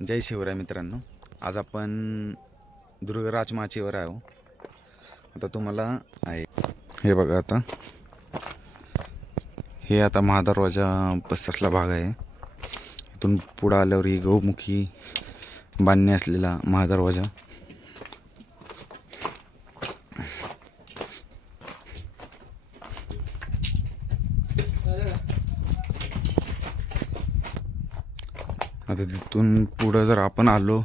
जय शिवराय मित्रांनो, आज आपण दुर्गराज माचीवर आहो. आता तुम्हाला आहे हे बघा, आता हे आता महादरवाजा बससला भाग आहे. इथून पुढे आल्यावर ही गौमुखी बांधणी असलेला महादरवाजा. आता तिथून पुढं जर आपण आलो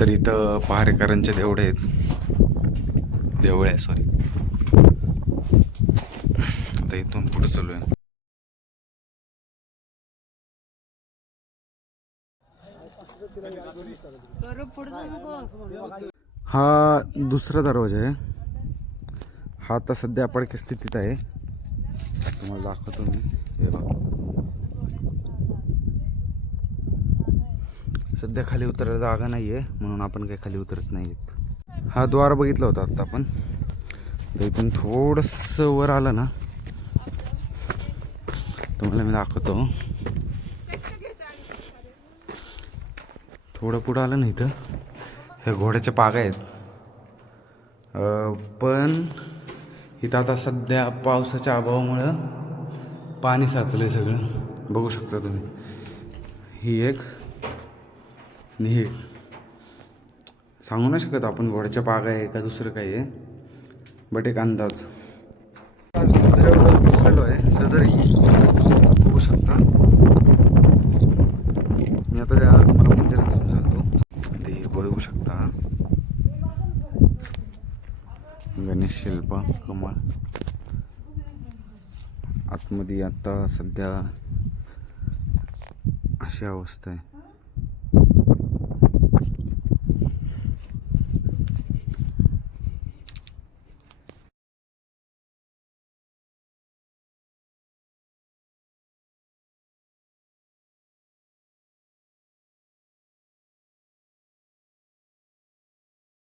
तर इथं पहारेकरांचे देवळे आहेत. देवळे सॉरी. आता इथून पुढे चालू आहे. हा दुसरा दरवाजा आहे. हा आता सध्या पडक्या स्थितीत आहे. तुम्हाला दाखवतो मी. हे बघा, सध्या खाली उतरायला जागा नाही आहे म्हणून आपण काही खाली उतरत नाही. हा द्वार बघितला होता आता आपण. इथून थोडंसं वर आलं ना, तुम्हाला मी दाखवतो. थोडं पुढं आलं ना, इथं ह्या घोड्याच्या पागा आहेत. पण इथं आता सध्या पावसाच्या अभावामुळं पाणी साचलंय सगळं. बघू शकता तुम्ही. ही एक आणि हे सांगू नाही शकत आपण घोड्याच्या पागा आहे का दुसरं काही आहे, बट एक अंदाज. सदऱ्यावर पोचलेलो आहे. सदर ही बघू शकता. मी आता त्या तुम्हाला मंदिरात घेऊन जातो. ते बघू शकता. गणेश शिल्प कमळ आतमध्ये आता सध्या अशी अवस्था आहे.